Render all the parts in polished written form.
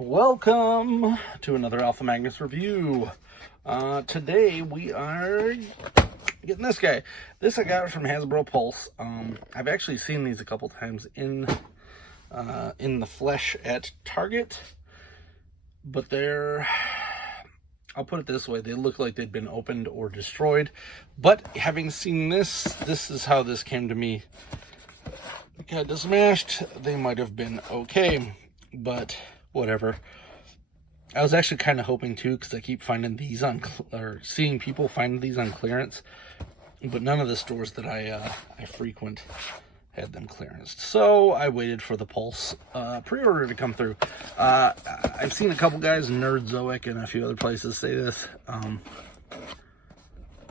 Welcome to another Alpha Magnus review. Today we are getting this guy. This I got from Hasbro Pulse. I've actually seen these a couple times in the flesh at Target, but I'll put it this way, they look like they'd been opened or destroyed. But having seen this is how this came to me. Got smashed. They might have been okay, but whatever. I was actually kind of hoping too, because I keep finding these seeing people find these on clearance, but none of the stores that I frequent had them clearanced. So I waited for the Pulse pre-order to come through. I've seen a couple guys, Nerdzoic and a few other places, say this.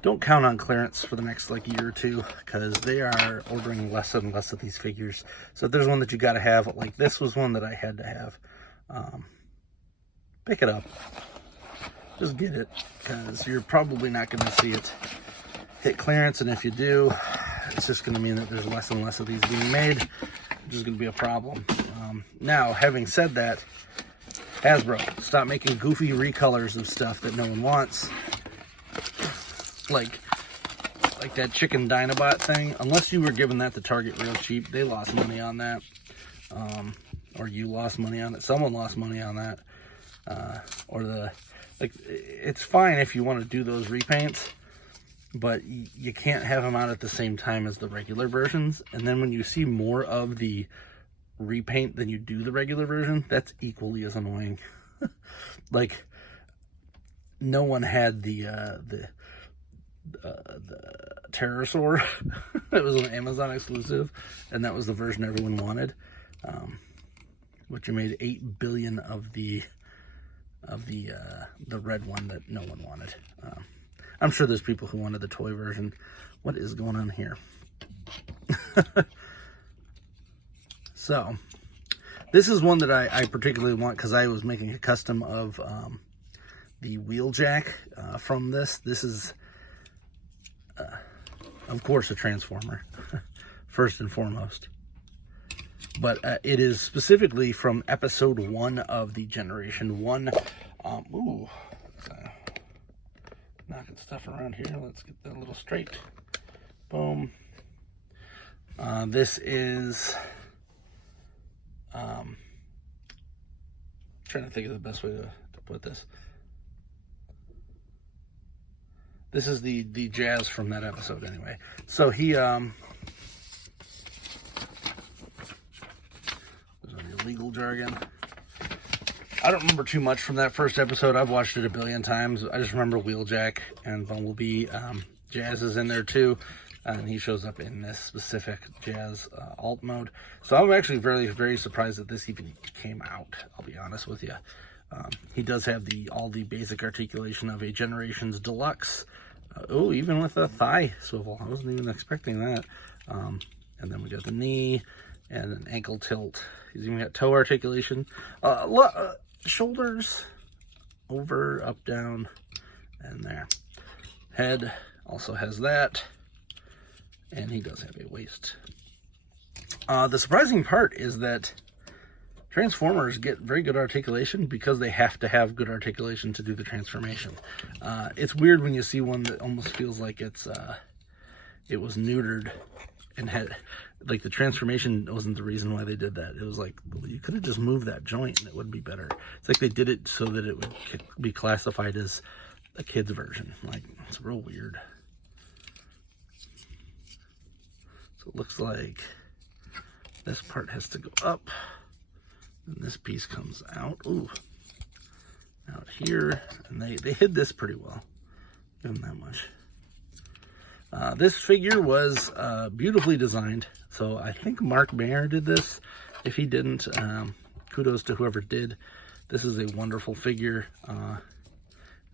Don't count on clearance for the next year or two, because they are ordering less and less of these figures. So if there's one that you got to have, like this was one that I had to have. Pick it up. Just get it, because you're probably not going to see it hit clearance, and if you do, it's just going to mean that there's less and less of these being made, which is going to be a problem. Now, having said that, Hasbro, stop making goofy recolors of stuff that no one wants. Like that chicken Dinobot thing. Unless you were giving that to Target real cheap, they lost money on that. Or you lost money on it. Someone lost money on that. It's fine if you want to do those repaints, but you can't have them out at the same time as the regular versions. And then when you see more of the repaint than you do the regular version, that's equally as annoying. Like, no one had the Pterosaur. It was an Amazon exclusive, and that was the version everyone wanted. Which you made 8 billion of the red one that no one wanted. I'm sure there's people who wanted the toy version. What is going on here? So, this is one that I particularly want, because I was making a custom of the Wheeljack from this. This is, of course, a Transformer, first and foremost. But it is specifically from episode 1 of the Generation 1. Knocking stuff around here. Let's get that a little straight. Boom. This is... trying to think of the best way to put this. This is the Jazz from that episode anyway. So he... legal jargon. I don't remember too much from that first episode. I've watched it a billion times. I just remember Wheeljack and Bumblebee. Jazz is in there too, and he shows up in this specific Jazz alt mode. So I'm actually very, very surprised that this even came out, I'll be honest with you. He does have all the basic articulation of a Generations Deluxe. Even with a thigh swivel. I wasn't even expecting that. And then we got the knee and an ankle tilt. He's even got toe articulation. Shoulders, over, up, down, and there. Head also has that. And he does have a waist. The surprising part is that Transformers get very good articulation because they have to have good articulation to do the transformation. It's weird when you see one that almost feels like it was neutered and had... Like, the transformation wasn't the reason why they did that. It was like, you could have just moved that joint and it would be better. It's like they did it so that it would be classified as a kid's version. Like, it's real weird. So it looks like this part has to go up. And this piece comes out. Ooh. Out here. And they hid this pretty well. Give them that much. This figure was beautifully designed. So I think Mark Mayer did this. If he didn't, kudos to whoever did. This is a wonderful figure.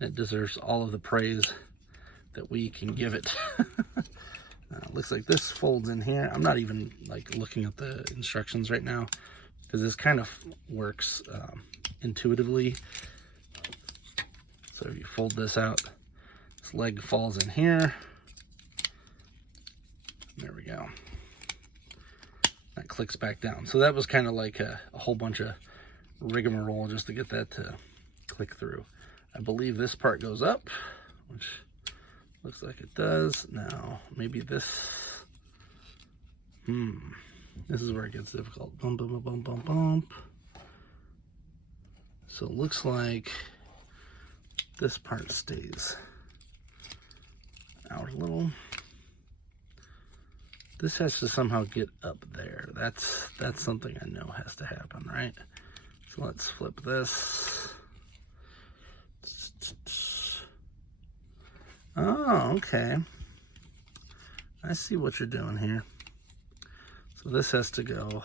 It deserves all of the praise that we can give it. Looks like this folds in here. I'm not even looking at the instructions right now, because this kind of works intuitively. So if you fold this out, this leg falls in here. There we go. That clicks back down. So that was kind of like a whole bunch of rigmarole just to get that to click through. I believe this part goes up, which looks like it does. Now, maybe this, this is where it gets difficult. Bump, bump, bump, bump, bump. So it looks like this part stays out a little. This has to somehow get up there. That's something I know has to happen, right? So let's flip this. Oh, okay. I see what you're doing here. So this has to go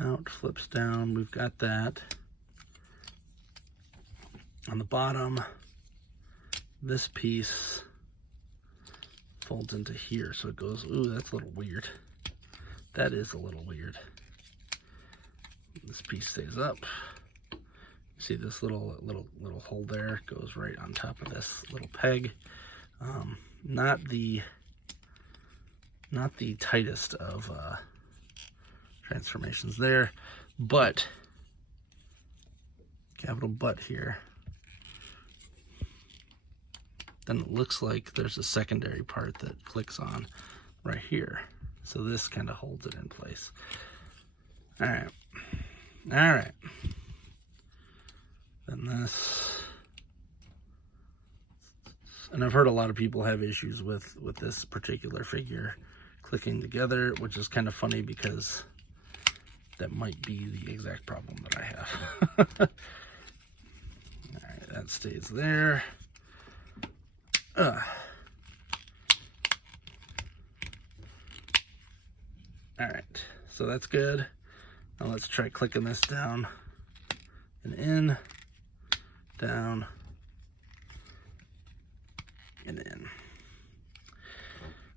out, flips down. We've got that. On the bottom, this piece folds into here, so it goes, ooh, that's a little weird. That is a little weird. This piece stays up. See this little hole there goes right on top of this little peg. Not the tightest of transformations there, but capital but here. Then it looks like there's a secondary part that clicks on right here. So this kind of holds it in place. All right. All right. Then this. And I've heard a lot of people have issues with this particular figure clicking together, which is kind of funny because that might be the exact problem that I have. All right, that stays there. All right, so that's good. Now let's try clicking this down and in, down, and in.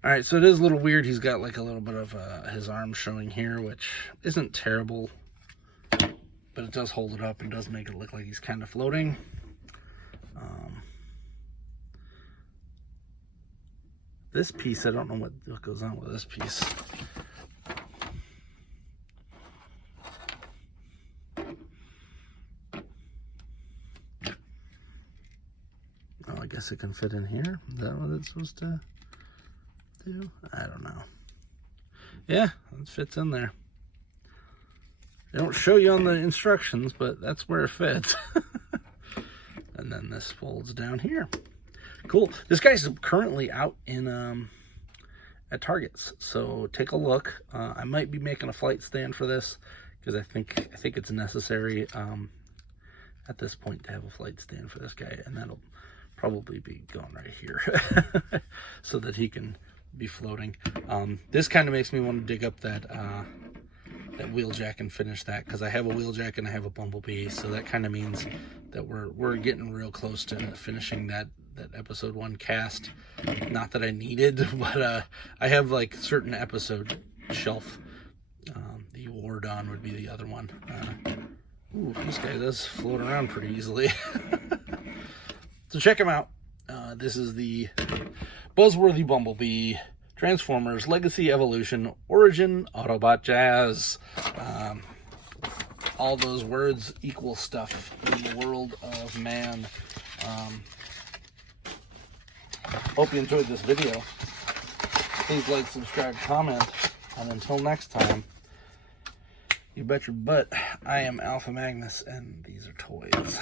All right, so it is a little weird. He's got like a little bit of his arm showing here, which isn't terrible, but it does hold it up and does make it look like he's kind of floating. This piece, I don't know what goes on with this piece. Oh, I guess it can fit in here. Is that what it's supposed to do? I don't know. Yeah, it fits in there. They don't show you on the instructions, but that's where it fits. And then this folds down here. Cool. This guy's currently out in at Target's, so take a look. I might be making a flight stand for this because I think it's necessary at this point to have a flight stand for this guy, and that'll probably be going right here so that he can be floating. This kind of makes me want to dig up that wheeljack and finish that, because I have a wheeljack and I have a Bumblebee, so that kind of means that we're getting real close to finishing that episode 1 cast. Not that I needed, but I have like certain episode shelf. The Wardon would be the other one. Ooh, this guy does float around pretty easily. So check him out. This is the Buzzworthy Bumblebee, Transformers Legacy Evolution Origin Autobot Jazz. All those words equal stuff in the world of man. Hope you enjoyed this video. Please like, subscribe, comment, and until next time, you bet your butt, I am Alpha Magnus, and these are toys.